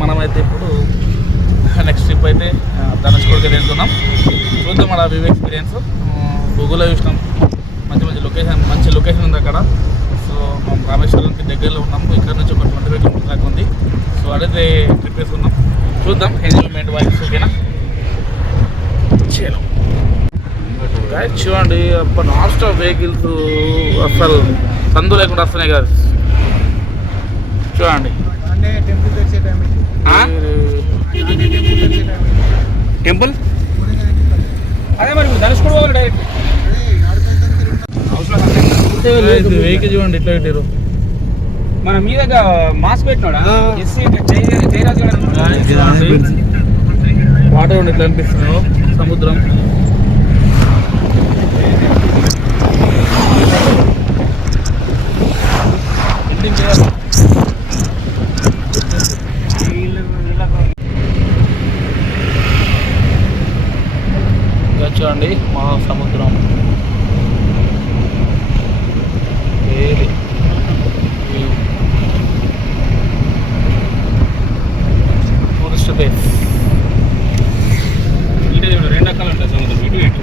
మనమైతే ఇప్పుడు next trip అయితే ధనుష్కోడికి వెళ్తున్నాం. చూద్దాం అలా వ్యూ ఎక్స్పీరియన్స్. గూగుల్లో చూసినాం, మంచి లొకేషన్ ఉంది అక్కడ. సో మనం రామేశ్వరంకి దగ్గరలో ఉన్నాము. ఇక్కడ నుంచి ఒక 25 కిలోమీటర్స్ దాకా ఉంది. సో అదైతే ట్రిప్ వేసుకున్నాం. చూద్దాం ఎంజాయ్మెంట్ వైస్. ఓకేనా, చలో గాయస్. చూడండి నాన్ స్టాప్ వెహికల్స్ అసలు సందు లేకుండా వస్తున్నాయి కదా. చూడండి టెంపుల్ అదే మరి ధనుష్కోడి పోవాలి డైరెక్ట్. వెహికల్ చూడండి ఇట్లా పెట్టారు. మన మీద మాస్క్ పెట్టినాడా జయరాజు వాటర్ ఉండి ఇట్లా అనిపిస్తున్నావు. సముద్రం చూడండి మహాసముద్రం. వేరే టూరిస్ట్ ప్లేస్. రెండు రకాలు ఉంటాయి సముద్రం, ఇటు ఇటు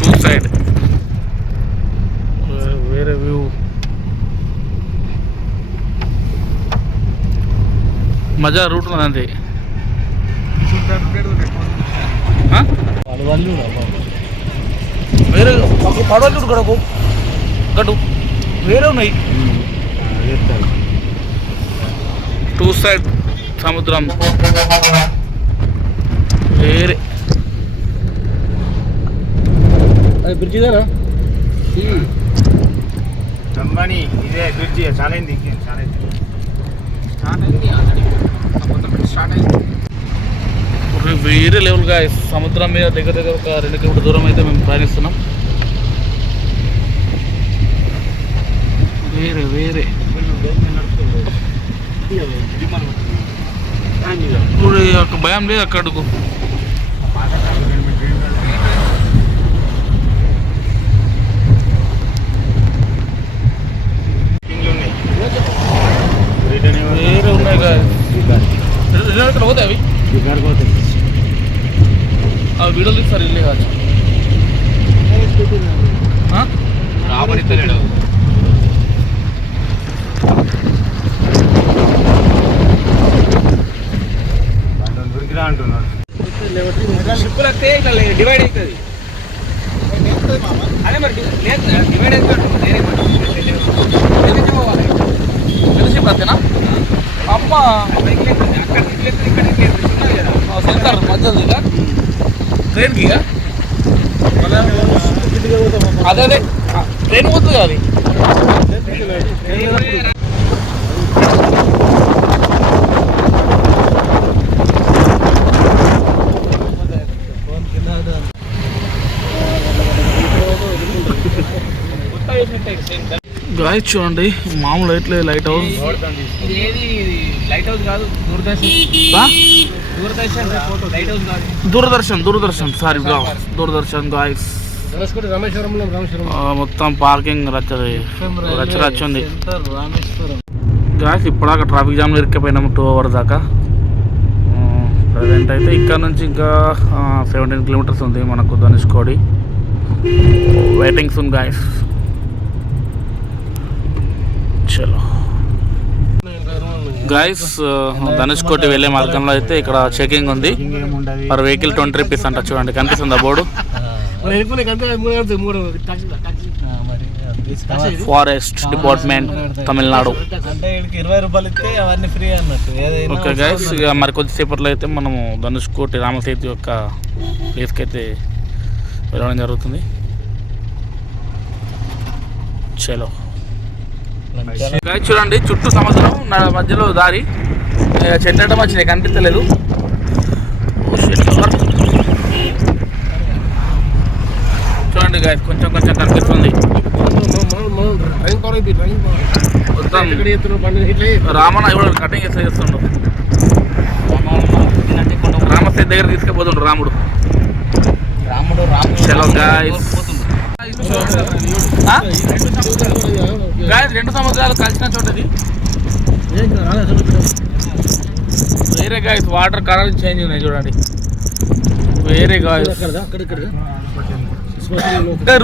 టూ సైడ్ వేరే వ్యూ. మజా రూట్ ఉన్నది. వేరే పడవలు గడపు గడు వేరే ఉన్నాయి. టూ సైడ్ సముద్రం వేరే. అది బ్రిడ్జి కదా కంపెనీ ఇదే బ్రిడ్జి. చాలా అయింది వేరే లెవెల్గా సముద్రం మీద దగ్గర ఒక 2 కిలోమీటర్ దూరం అయితే మేము ప్రయాణిస్తున్నాం. వేరే వేరే ఇప్పుడు ఒక భయం లేదు అక్కడకు. వేరే ఉన్నాయి కదా పోతాయి అవి. వీడియోలు సార్ ఇల్లే కావచ్చు. అంటున్నాడు షిప్పులు వస్తే ఇట్లా డివైడ్ అవుతుంది. అదే మరి డివైడ్ అవుతుంది. పోవాలి తెలిసి పత్తేనా అమ్మ సెంటర్ మధ్యలో ట్రైన్కి అదే అదే ట్రైన్ పోతుంది అది. గాయస్ చూడండి మామూలు లైట్ హౌస్. లైట్ హౌస్ కాదు, దూరదర్శన్ సారీ దూరదర్శన్ గాయస్. మొత్తం పార్కింగ్ రచ్చ ఉంది గాయస్. ఇప్పటిదాకా ట్రాఫిక్ జామ్లో ఇరుక్కపోయినాము 2 hours దాకా. ప్రజెంట్ అయితే ఇక్కడ నుంచి ఇంకా 17 kilometers ఉంది మనకు ధనుష్కోడి. Waiting soon guys. చలో గాయస్, ధనుష్కోటి వెళ్ళే మార్గంలో అయితే ఇక్కడ చెకింగ్ ఉంది. పర్ వెహికల్ 20 rupees అంట. చూడండి కనిపిస్తుందా board. Forest department Tamil Nadu. Okay guys, ఇక మరి కొద్దిసేపట్లో అయితే మనము ధనుష్కోటి రామసేతు యొక్క ప్లేస్కి అయితే వెళ్ళడం జరుగుతుంది. చలో చూడండి, చుట్టూ సముద్రం, మధ్యలో దారి. చెట్లటం వచ్చినాయి, కనిపించలేదు. చూడండి గాయస్, కొంచెం కొంచెం కనిపిస్తుంది. రామణ ఇప్పుడు కటింగ్ ఎట్లా చేస్తుండ్రు. రామసేతు దగ్గర తీసుకుపోతుండ్రు రాముడు. చలో గాయస్, గాయస్ 2 సముద్రాలు కలిసిన చోటది. వేరే గాయస్ వాటర్ కలర్ చేంజ్ ఉన్నాయి చూడండి వేరే గాయస్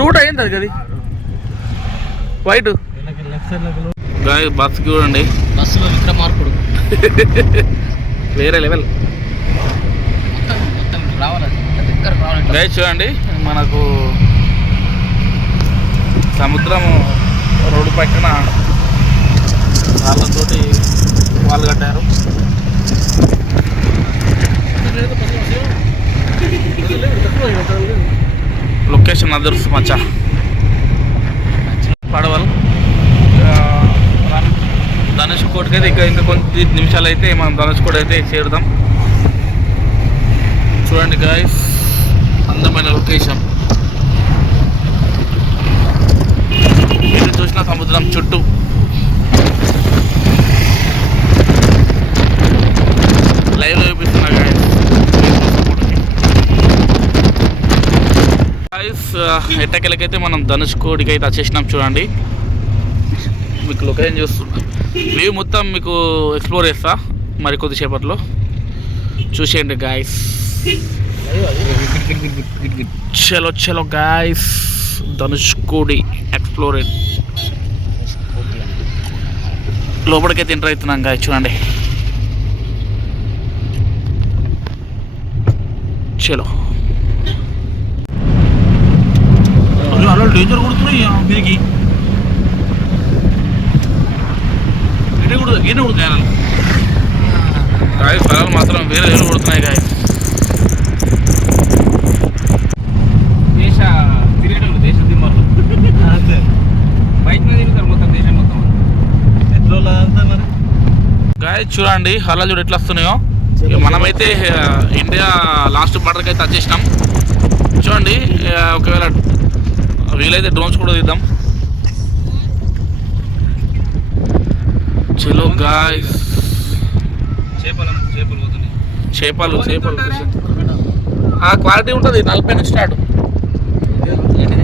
రూట్ అయింది అది వైట్ గాయస్ బస్ చూడండి బస్సులో విక్రమార్కుడు వేరే లెవెల్ గాయస్ చూడండి మనకు సముద్రం రోడ్డు పక్కన వాళ్ళతోటి వాళ్ళు కట్టారు లొకేషన్ అదర్స్ మచ్చా పడవలు ధనుష్కోటికి అయితే ఇంకా కొన్ని నిమిషాలు అయితే మనం ధనుష్కోటి అయితే చేరుదాం చూడండి గాయస్ అందమైన లొకేషన్ మీరు చూసిన సముద్రం చుట్టూ లైవ్లో చూపిస్తున్నా గాయస్ ఎట్టకెళ్ళకైతే మనం ధనుష్కోడికి అయితే వచ్చేసినాం చూడండి మీకు లొకేషన్ చూస్తున్నా వ్యూ మొత్తం మీకు ఎక్స్ప్లోర్ చేస్తా మరి కొద్దిసేపట్లో చూసేయండి గాయస్ చలో చలో గాయస్ ధనుష్కోడి ఎక్స్ప్లోరేట్ లోపలికైతే ఎంటర్ అవుతున్నాం గాయస్ చూడండి చలో అలా డేంజర్ కొడుతున్నాయి మీదకి గిన్నె కొడుతున్నాయి గాయస్ ఫలాలు మాత్రం వేరే వేరే కొడుతున్నాయి గాయస్ దేశ దిమ్మర్లు బైక్ మీద తిరుగుతారు మొత్తం దేశం మొత్తం గాయస్ చూడండి అలా చూడు ఎట్లా వస్తున్నాయో మనమైతే ఇండియా లాస్ట్ బార్డర్కి అయితే వచ్చేసినాం చూడండి ఒకవేళ వీలైతే డ్రోన్స్ కూడా తీద్దాం చలో గాయ్స్ చేపలు క్వాలిటీ ఉంటుంది 40 నుంచి స్టార్ట్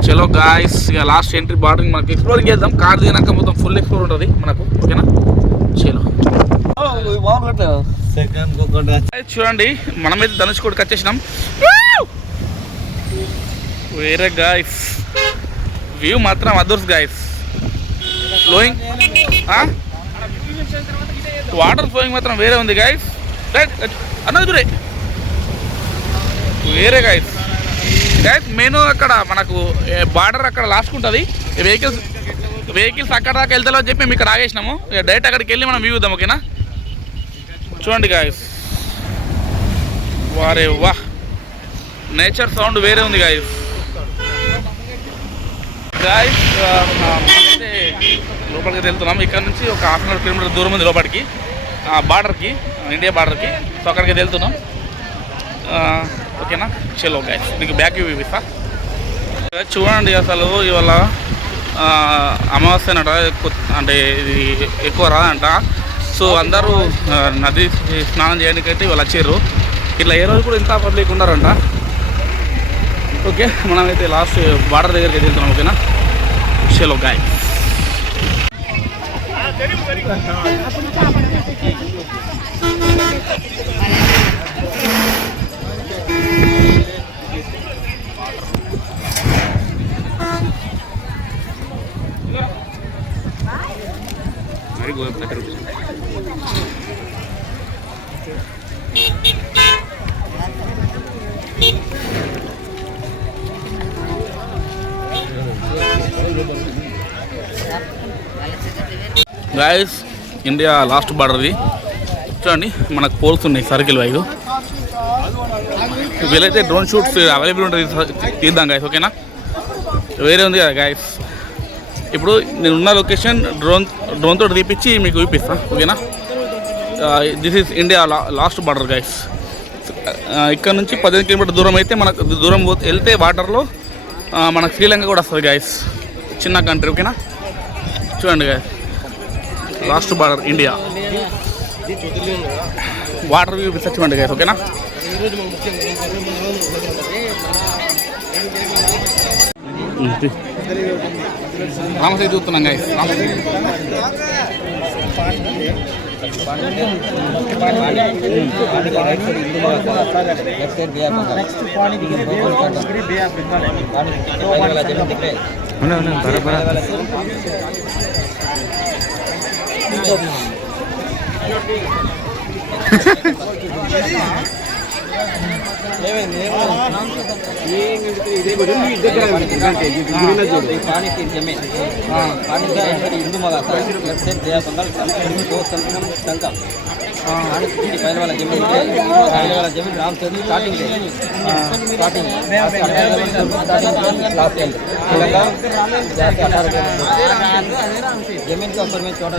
చలో గాయ్స్ ఇక లాస్ట్ ఎంట్రీ బార్డర్ మనకి ఎక్స్ప్లోరింగ్ చేద్దాం కార్ దిగినాక మొత్తం ఫుల్ ఎక్స్ప్లోర్ ఉంటుంది మనకు ఓకేనా చలో చూడండి మనమైతే ధనుష్కోడికి వచ్చేసినాం వేరే గాయస్ వ్యూ మాత్రం others guys flowing water flowing మాత్రం వేరే ఉంది గాయస్ అన్నది వేరే గాయస్ మెయిన్ అక్కడ మనకు బార్డర్ అక్కడ లాస్ట్ ఉంటుంది వెహికల్స్ అక్కడ దాకా వెళ్తాలో చెప్పి మేము ఇక్కడ ఆగేసినాము ఇక డైరెక్ట్ అక్కడికి వెళ్ళి మనం వ్యూ ఇద్దాం ఓకేనా చూడండి గాయస్ వారే వా నేచర్ సౌండ్ వేరే ఉంది గాయస్ గాయస్ మనమైతే లోపలికి వెళ్తున్నాం ఇక్కడ నుంచి ఒక 1/2 కిలోమీటర్ దూరం ఉంది లోపలికి బార్డర్కి ఇండియా బార్డర్కి సో అక్కడికి వెళ్తున్నాం ఓకేనా చలో గాయస్ మీకు బ్యాక్ వ్యూ చూపిస్తా చూడండి అసలు ఇవాళ అమావాస్యనట అంటే ఇది ఎక్కువ రాదంట సో అందరూ నది స్నానం చేయడానికి అయితే ఇవాళ వచ్చారు ఇట్లా ఏ రోజు కూడా ఇంత పబ్లిక్ ఉన్నారంట ఓకే మనమైతే లాస్ట్ బార్డర్ దగ్గరికి వెళ్తున్నాం ఓకేనా చలో గాయ్ గాయస్ ఇండియా లాస్ట్ బార్డర్ది చూడండి మనకు పోల్స్ ఉన్నాయి సర్కిల్ వైజ్ వీలైతే డ్రోన్ షూట్స్ అవైలబుల్ ఉంటుంది తీద్దాం గాయస్ ఓకేనా వేరే ఉంది కదా గాయస్ ఇప్పుడు నేను ఉన్న లొకేషన్ డ్రోన్ తోటి తీపిచ్చి మీకు చూపిస్తా ఓకేనా this is India last border guys ఇక్కడ నుంచి 15 కిలోమీటర్ దూరం అయితే మనకు దూరం వెళ్తే వాటర్లో మనకు శ్రీలంక కూడా వస్తుంది గాయస్ చిన్న కంట్రీ ఓకేనా చూడండి guys last border India water view చూడండి గాయస్ ఓకేనా రామసై చూస్తున్నాం గాయస్ पानी जमीन पानी हिंदू मगा लेफ्ट साइड गया बंगाल दो संगम पहले वाला जमीन पहले वाला जमीन रामचंद्र स्टार्टिंग लास्ट एंड जमीन के ऊपर में छोटा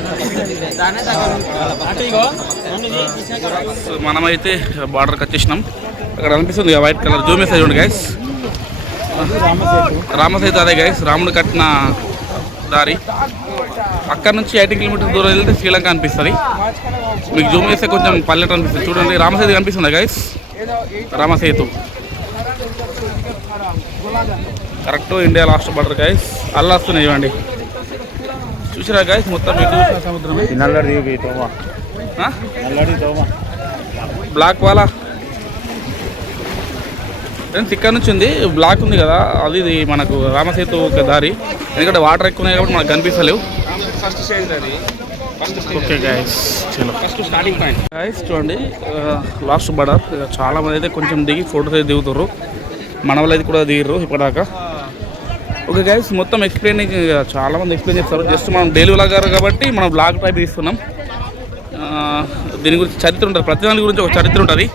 మనమైతే బార్డర్కి వచ్చేసినాం. అక్కడ అనిపిస్తుంది వైట్ కలర్ జూమ్ వేసేది చూడండి గైస్, రామసేతు అదే గైస్, రాముడు కట్టిన దారి. అక్కడ నుంచి 80 కిలోమీటర్స్ దూరం వెళ్తే శ్రీలంక అనిపిస్తుంది. మీకు జూమ్ వేస్తే కొంచెం పల్లెటూరు అనిపిస్తుంది. చూడండి రామసేతు కనిపిస్తుంది guys, Ramasetu correct India last border guys. అల్లా వస్తున్నాయి చూడండి, చూసిరా గైస్ మొత్తం సముద్రం. బ్లాక్ వాలా ఫ్రెండ్స్ ఇక్కడ నుంచి ఉంది, బ్లాక్ ఉంది కదా అది ఇది మనకు రామసేతు ఒక దారి. ఎందుకంటే వాటర్ ఎక్కువ ఉన్నాయి కాబట్టి మనకు కనిపిస్తలేవు. ఫస్ట్ స్టేజ్ అది ఓకే గైస్, చలో ఫస్ట్ స్టార్టింగ్ పాయింట్ గైస్ చూడండి లాస్ట్ బార్డర్. చాలా మంది అయితే కొంచెం దిగి ఫోటోస్ అయితే దిగుతారు, మన వాళ్ళు అయితే కూడా దిగిర్రు ఇప్పటిదాకా. ఓకే గైస్, మొత్తం ఎక్స్ప్లెయిన్ చాలా మంది ఎక్స్ప్లెయిన్ చేస్తారు. జస్ట్ మనం డైలీ వ్లాగర్ కాబట్టి మనం బ్లాగ్ టైప్ తీస్తున్నాం. దీని గురించి చరిత్ర ఉంటుంది, ప్రతి దాని గురించి ఒక చరిత్ర ఉంటుంది.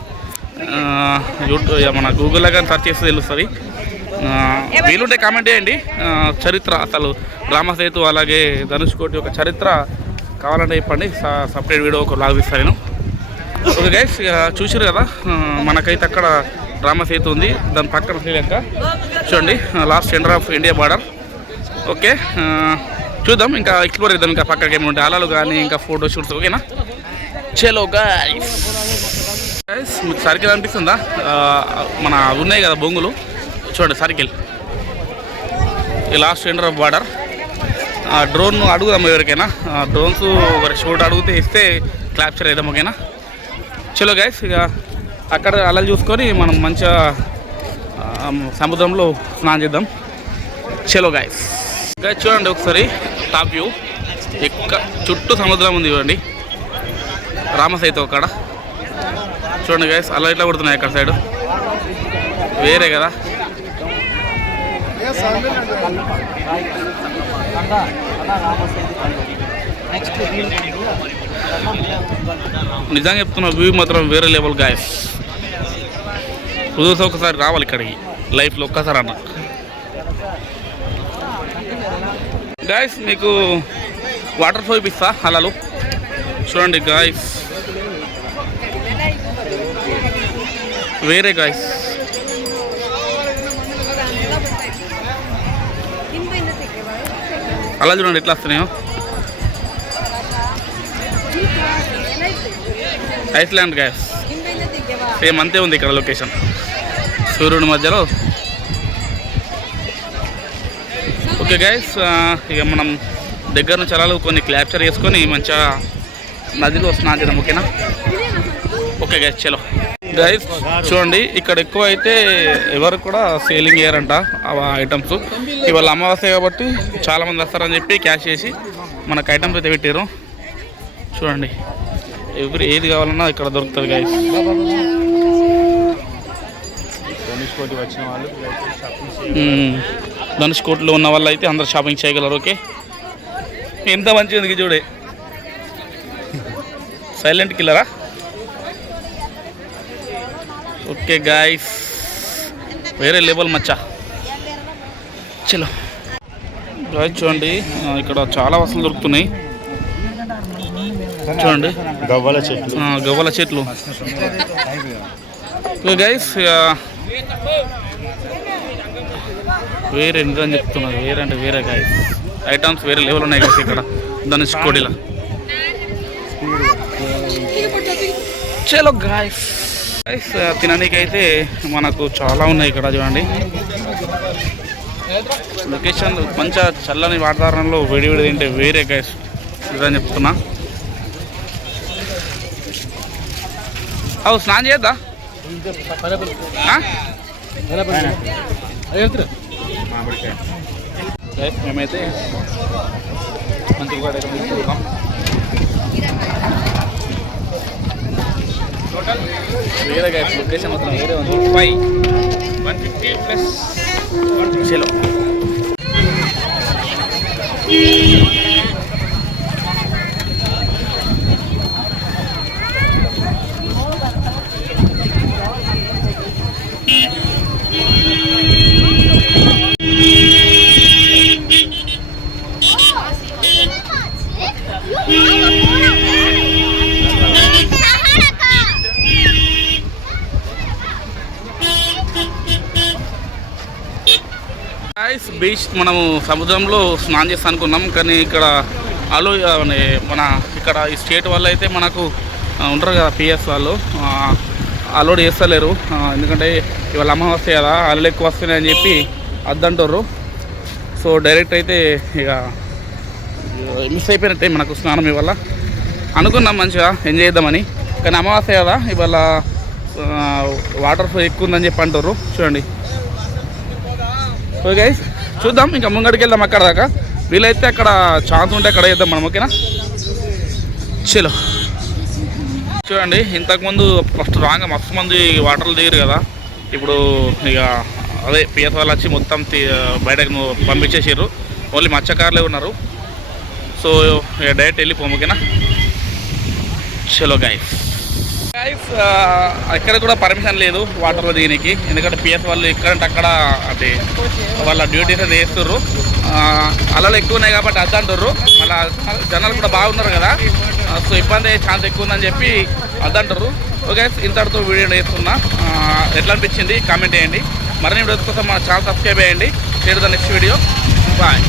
యూట్యూబ్ మన గూగుల్లో కానీ సెర్చ్ చేస్తే తెలుస్తుంది. వీలుంటే కామెంట్ చేయండి చరిత్ర, అసలు రామసేతు అలాగే ధనుష్కోటి ఒక చరిత్ర కావాలంటే చెప్పండి, సపరేట్ వీడియో ఒక బ్లాగ్ ఇస్తాను నేను. ఓకే గైస్, చూసారు కదా మనకైతే అక్కడ రామసేతు ఉంది, దాని పక్కన శ్రీలంక చూడండి, last centre of India border. Okay చూద్దాం, ఇంకా ఎక్స్ప్లోర్ చేద్దాం, ఇంకా పక్కకి ఏమి ఉంటాయి అలలు కానీ ఇంకా ఫోటో షూట్స్. ఓకేనా, చలో గైస్. గైస్ మీకు సర్కిల్ అనిపిస్తుందా, మన ఉన్నాయి కదా బొంగులు, చూడండి సర్కిల్ ఈ last centre of border. Drone అడుగుదాం ఎవరికైనా, డ్రోన్స్ ఒకరి షూట్ అడిగితే ఇస్తే క్యాప్చర్ చేద్దాం. ఓకేనా, చలో గైస్, ఇక అక్కడ అలలు చూసుకొని మనం మంచిగా సముద్రంలో స్నానం చేద్దాం. చలో గైస్. గైస్ చూడండి ఒకసారి టాప్ వ్యూ, చుట్టూ సముద్రం ఉంది చూడండి, రామసేతు అక్కడ చూడండి గైస్. అలా ఇట్లా కొడుతున్నాయి అక్కడ సైడ్, వేరే కదా. నిజంగా చెప్తున్నా, వ్యూ మాత్రం వేరే లెవెల్ గైస్. కుదిరితే ఒకసారి రావాలి ఇక్కడికి లైఫ్లో ఒక్కసారి అన్న. గైస్ మీకు వాటర్ ఫ్లో ఇప్పిస్తా అలలు చూడండి గైస్, వేరే గైస్. అలా చూడండి ఎట్లా వస్తున్నాయో. ఐస్లాండ్ గైస్, సేమ్ అంతే ఉంది ఇక్కడ లొకేషన్, సూర్యుడి మధ్యలో. ఓకే గైస్, ఇక మనం దగ్గర నుంచి అలా కొన్ని క్యాప్చర్ చేసుకొని మంచిగా నదిలో స్నానం చేద్దాం. ఓకేనా, ఓకే గైస్ చలో. గైస్ చూడండి ఇక్కడ ఎక్కువ అయితే ఎవరు కూడా సేలింగ్ చేయరంట ఆ ఐటమ్స్. ఇవాళ అమావాస్య కాబట్టి చాలామంది వస్తారని చెప్పి క్యాష్ చేసి మనకు ఐటమ్స్ అయితే పెట్టారు. చూడండి ఏది కావాలన్నా ఇక్కడ దొరుకుతుంది గైస్. ధనుష్కోటి వచ్చిన వాళ్ళు ధనుష్కోటిలో ఉన్న వాళ్ళు అయితే అందరు షాపింగ్ చేయగలరు. ఓకే, ఎంత మంచిగా ఉంది చూడే, సైలెంట్ కిల్లరా. ఓకే గాయస్, వేరే లెవెల్ మచ్చా. చలో గాయస్ చూడండి ఇక్కడ చాలా వస్తువులు దొరుకుతున్నాయి. చూడండి గవ్వల చెట్లు. ఓకే గైస్, వేరే నిజం చెప్తున్నారు, వేరే అంటే వేరే గైస్ ఐటమ్స్ వేరే లెవెల్ ఉన్నాయి గైస్ ఇక్కడ ధనుష్కోటిలో. చలో గైస్, తినడానికి అయితే మనకు చాలా ఉన్నాయి ఇక్కడ చూడండి. లొకేషన్ మంచిగా చల్లని వాతావరణంలో వేడి తింటే వేరే గైస్ నిజం చెప్తున్నా. అవు స్నానం చేయొద్దా ఆ? Guys, మేమైతే మంచిగా తీసుకుంటాం వేరే గైస్ లొకేషన్ మాత్రం వేరే ఉంది 150 ప్లస్ 1 చలో గైస్ బీచ్ మనము సముద్రంలో స్నానం చేస్తా అనుకున్నాం కానీ ఇక్కడ అలో మన ఇక్కడ ఈ స్టేట్ వాళ్ళు అయితే మనకు ఉంటారు కదా పిఎస్ వాళ్ళు అలోడ్ చేస్తలేరు ఎందుకంటే ఇవాళ అమావాస్య కదా అల్లు ఎక్కువ వస్తున్నాయి అని చెప్పి అద్దంటారు సో డైరెక్ట్ అయితే ఇక మిస్ అయిపోయినట్టే మనకు స్నానం ఇవాళ అనుకున్నాం మంచిగా ఎంజాయ్ చేద్దామని కానీ అమావాస్య కదా ఇవాళ వాటర్ ఫ్లో ఎక్కువ ఉందని చెప్పి అంటారు చూడండి ఓకే గైస్ చూద్దాం ఇంకా ముంగడికి వెళ్దాం అక్కడ దాకా వీలైతే అక్కడ ఛాన్స్ ఉంటే అక్కడ చేద్దాం మనం ఓకేనా చలో చూడండి ఇంతకుముందు ఫస్ట్ రాగా మస్తు మంది వాటర్లు దిగరు కదా ఇప్పుడు ఇక అదే పిఎస్ వాళ్ళు వచ్చి మొత్తం బయటకు పంపించేసారు ఓన్లీ మత్స్యకారులే ఉన్నారు సో ఇక డైరెక్ట్ వెళ్ళిపోము ఓకేనా చలో గైస్ ఎక్కడ కూడా పర్మిషన్ లేదు వాటర్లో దిగడానికి ఎందుకంటే పిఎస్ వాళ్ళు ఎక్కడంటే అక్కడ అంటే వాళ్ళ డ్యూటీస్ అయితే చేస్తుర్రు అలలు ఎక్కువ ఉన్నాయి కాబట్టి అద్దంటుర్రు మళ్ళీ జనాలు కూడా బాగున్నారు కదా సో ఇబ్బంది ఛాన్స్ ఎక్కువ ఉందని చెప్పి అద్దంటారు ఓకే ఇంతటితో వీడియో చేస్తున్నా ఎట్లా అనిపించింది కామెంట్ చేయండి మరిన్ని వీడియోస్ కోసం మన ఛానల్ సబ్స్క్రైబ్ చేయండి share the next video bye